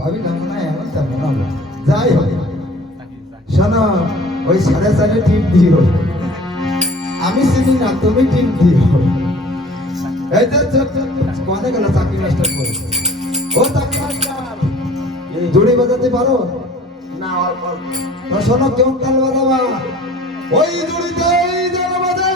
ভাবি না মনে হয় এমন তেমন হবে। যাই হোক শোনো, ওই 4.5 টিপ দিও, আমি চিনি না, তুমি টিপ দিও। এই যে কোনে গেল চাকরি মাস্টার করে, ও চাকরি মাস্টার জুড়ি বাজাতে পারো না? অল্প তো শোনো, কেমন তাল বাজাবা, ওই জুড়িতে এই যেন বাজে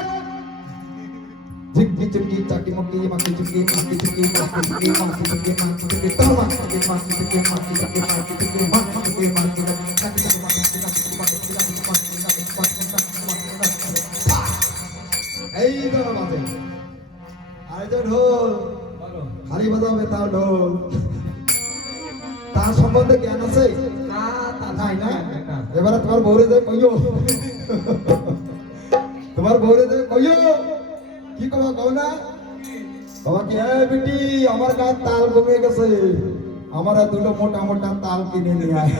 ঝিকি চুকি চাকি মুকি মাকি চুকি মাকি চুকি মাকি চুকি মাকি চুকি মাকি চুকি তো মাকি চুকি মাকি চুকি মাকি চুকি মাকি চুকি মাকি চুকি মাকি চুকি মাকি চুকি মাকি এই যেন বাজে। আর যে ঢোল খালি বাজাবে তার ঢোল, তার সম্বন্ধে জ্ঞান আছে না? তা নাই না। এবারে তোমার বউরে যে কইও, তোমার বউরে যে কইও, কি কবা কও না? কবা কি, এই বেটি আমার গায়ে তাল কমে গেছে, আমার দুটো মোটা মোটা তাল কিনে নিয়ে আয়,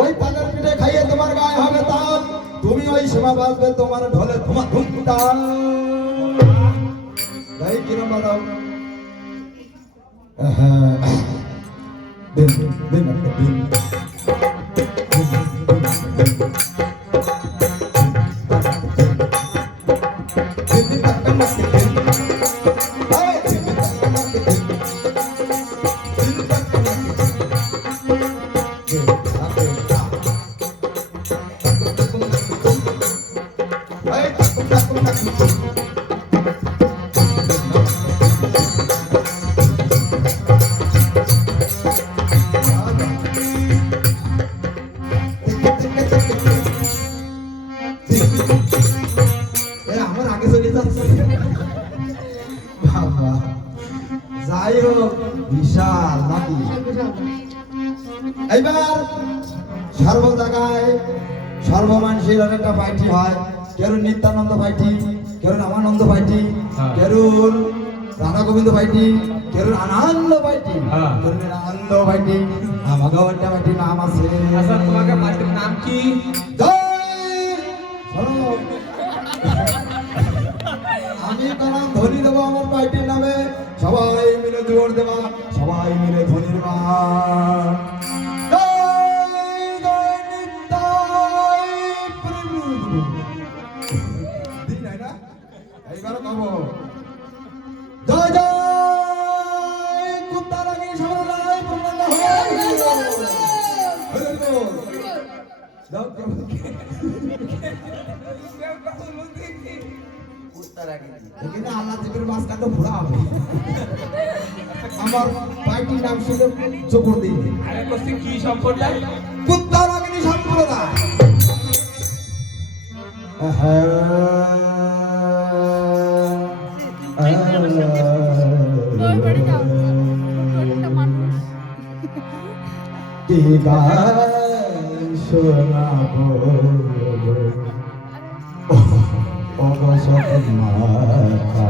ওই তালের পিঠে খাইয়ে তোমার গায়ে হবে তাল, তুমি ওই সীমা বাজবে তোমার ঢোলে তোমার ধুম তাল। তাই কিরম বাজাও? দিন দিন দিন আমার আগে চলে যাচ্ছে। বাবা যাই হোক, বিশাল নাকি। এইবার সর্ব জায়গায় সর্ব মানুষের একটা পার্টি হয়, কেউ নিত্যানন্দ পার্টি, কেউ রামানন্দ পার্টি, কেউ রাধা গোবিন্দ পার্টি, কেউ আনন্দ পার্টি, কেউ আনন্দ পার্টি, আমাকেও একটা পার্টি নাম আছে। তোমাকে পার্টির নাম কি? আমি কারণ ধনী দেবো আমার পার্টির নামে, সবাই মিলে জোর দেবা, সবাই মিলে ধনী দেবা। এইবার কব জয় জয় কুত্তারানী সবাই পূর্ণ আল্লাহ জীবের মাঝটা তো ঘোরা হবে। আমার পার্টির নাম শুনে চোখর দিন কি সম্প্রদায়? কুত্তারাগিনী সম্প্রদায়। কি গান শোনাবো অবসর মাতা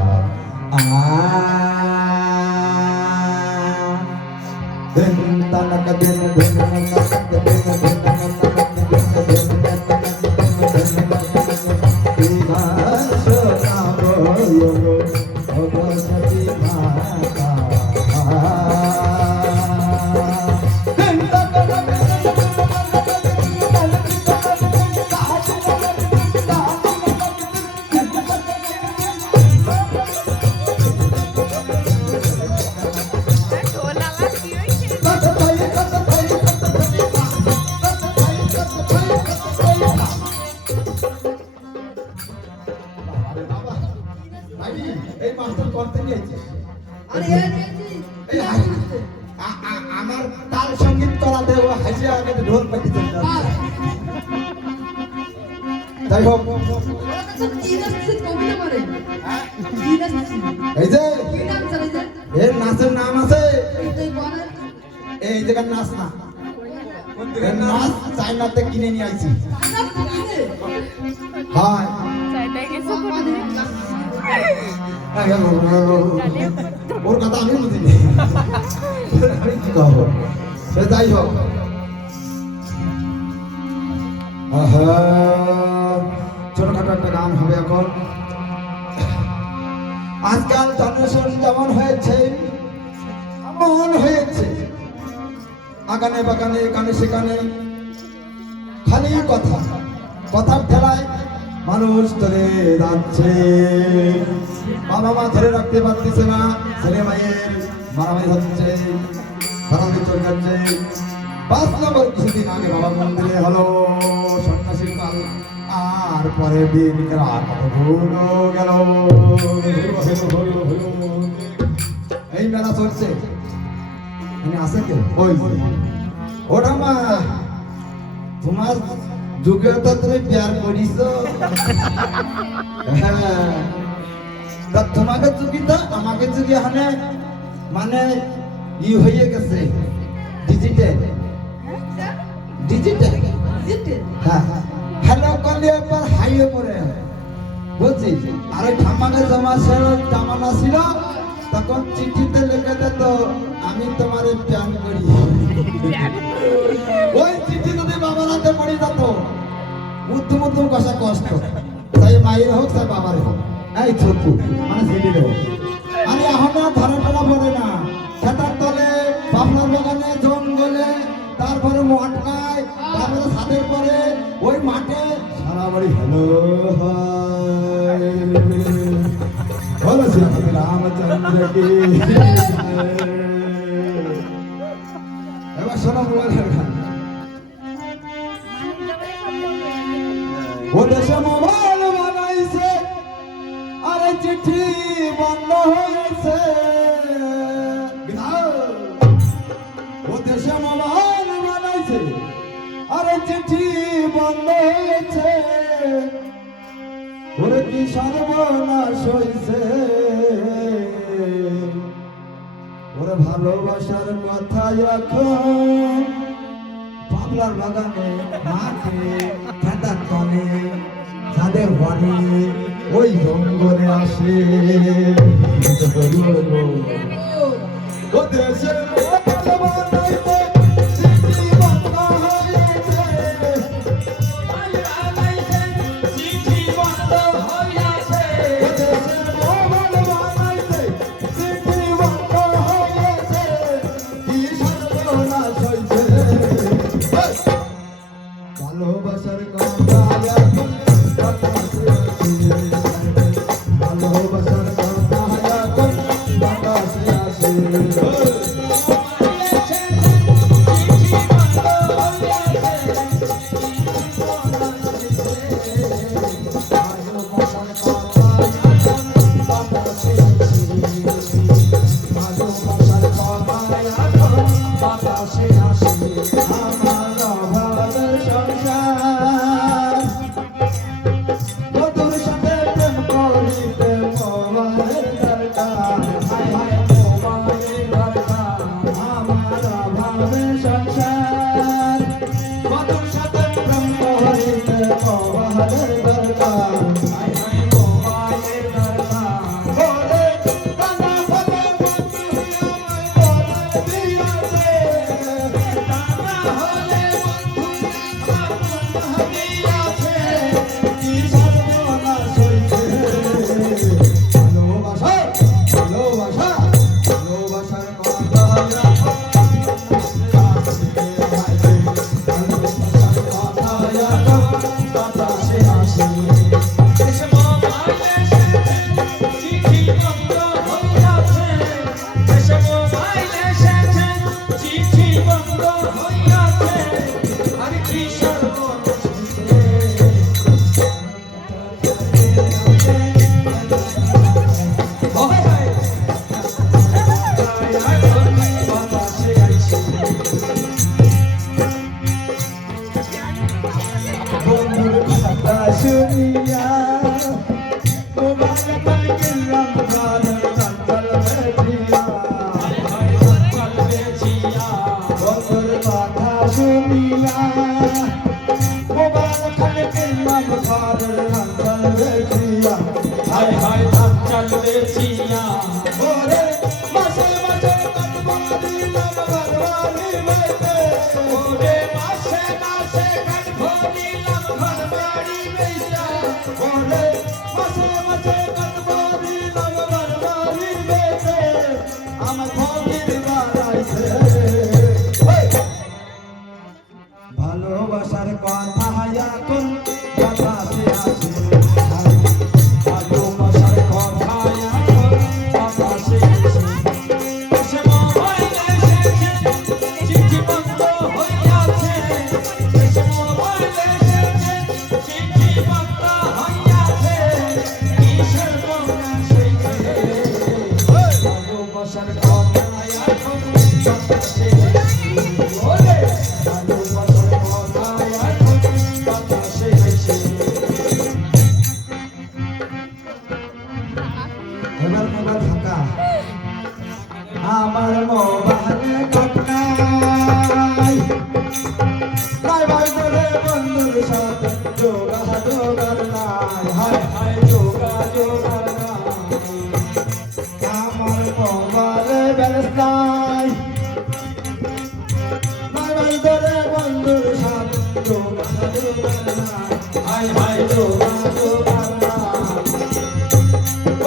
দিন তানক দিন দিন নানক দিন দিন এই মাস্টার করতে গিয়েছিস? আমার তাল সঙ্গীত করাতে ও হাসিয়া আগে ঢোল পাটি চলে যাচ্ছে। যাই হোক, এই যে এর নাচের নাম আছে, এই জায়গার নাচ না, নাচ চাইনাতে কিনে নিয়ে আইছি। হয় ওর কথা আমি বুঝিনি, আমি কি কব। যাই হোক, ছোটখাটো একটা গান হবে এখন। আজকাল জেনারেশন যেমন হয়েছে এমন হয়েছে, আগানে বাগানে এখানে সেখানে খালি কথা, কথার ঠেলায় মানুষ ধরে যাচ্ছে। বাবা মা ধরে রাখতে পারতেছে না, ছেলে মায়ের মারামারি হচ্ছে, মারামারি চলে যাচ্ছে। 5 নম্বর কিছুদিন আগে বাবা মন্দিরে হলো সন্ন্যাসীর কাল, আর পরে দিন রাত হলো গেল। এই মেলা চলছে, এখানে আছে কে? ওই ওটা মা, তোমার যুগে তো তুমি প্যার করিস। হ্যাঁ, তা তোমাকে চুকি তো আমাকে চুকি এখানে মানে ই হয়ে গেছে, ডিজিটাল ডিজিটাল। হ্যাঁ, হ্যালো করলে একবার হাইয়ে পড়ে বুঝছি। আর ওই ঠাম্মাকে জামানা ছিল, তখন চিঠিতে লিখে দিত আমি তোমারে প্যান করি। ওই চিঠি যদি বাবার হাতে পড়ে যেত, উত্তম উত্তম কষা কষ্ট, তাই মায়ের হোক তাই বাবার হোক, এই ছোট্টু মানে ছেলের হোক। আরে এখনো ধরা টরা পড়ে না, খেতার তলে, পাবনার বাগানে, জঙ্গলে, তারপরে মটকায়, তারপরে ছাদের পরে, ওই মাঠে সারা বাড়ি হ্যালো বলো শ্রীমতী রামচন্দ্র কি। এবার শোনো মোবাইলের গান। ও দেশে মোবাইল বানাইছে, আরে চিঠি বন্ধ হয়েছে। ও দেশে মোবাইল বানাইছে, আরে চিঠি বন্ধ হয়েছে। ওরে কি সর্বনাশ হয়েছে, ওরে ভালোবাসার কথা এখন পাবলার বাগানে, মাঠে, খেতার তলে, ছাদের ঘরে, ওই জঙ্গলে আসে। ও দেশে মোবাইল বানাইছে, চিঠি বন্ধ হয়েছে। ভালোবাসার কথা এখন বাতাসে আসে, ভালোবাসার কথা এখন বাতাসে আসে। ভালোবাসার কথা এখন বাতাসে আসে, ভালোবাসার কথা এখন বাতাসে আসে। আমার অভাবের সংসার, বধূর সাথে প্রেম করিতে মোবাইলের দরকার। হায় হায় মোবাইলের দরকার, আমার অভাবের সংসার, বধূর সাথে প্রেম করিতে মোবাইলের দরকার। হায় হায় মোবাইলের দরকার। বলে টানা বলে বন্ধু আমায় বলে দিয়াছে, টানা হলে বন্ধু আমার মন দিয়াছে। কি সর্বনাশ হইছে, ভালোবাসা ভালোবাসা ভালোবাসার কথা রাখো, ভালোবাসার কথা রাখো, বাতাসে আসে। বন্ধুর কথা শুনিয়া মোবাইল পাই গেলাম গানের কাঞ্চল বেচিয়া। বন্ধুর কথা শুনিয়া মোবাইল পাই গেলাম গানের কাঞ্চল বেচিয়া। হায় হায় কাঞ্চল বেচিয়া। ওরে মাসে মাসে কাটবা দিলাম ঘরবাড়ি বেচে। ওরে মাসে মাসে কাটবা দিলাম ঘরবাড়ি বেচে। ওরে মাসে মাসে কাটবা দিলাম ঘরবাড়ি বেচে। আমার ফকির বাড়াইছে। বান্ধরে বন্ধুর সাথ হাই হাই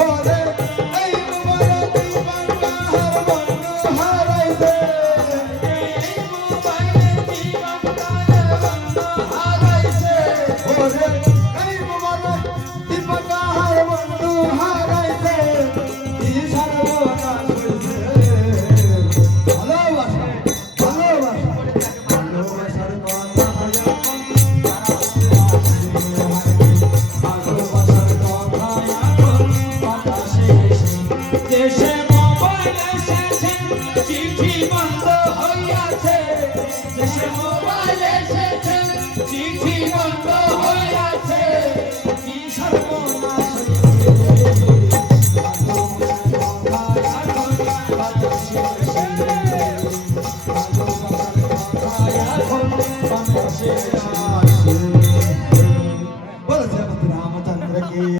ওরে এই মোবাইলে দিবাঙ্গার বন্ধু হারাইছে এই মোবাইলে দিবাঙ্গার বন্ধু হারাইছে ওরে এই মোবাইলে দিবাঙ্গার বন্ধু হারাইছে কি সর্বনাশ হইছে ভালোবাসা ভালোবাসার কথা দেশে মোবাইল এসেছে চিঠি বন্ধ হইয়াছে দেশে মোবাইল এসেছে চিঠি বন্ধ হইয়াছে কি সর্বনাশ ভালোবাসার কথা এখন বাতাসে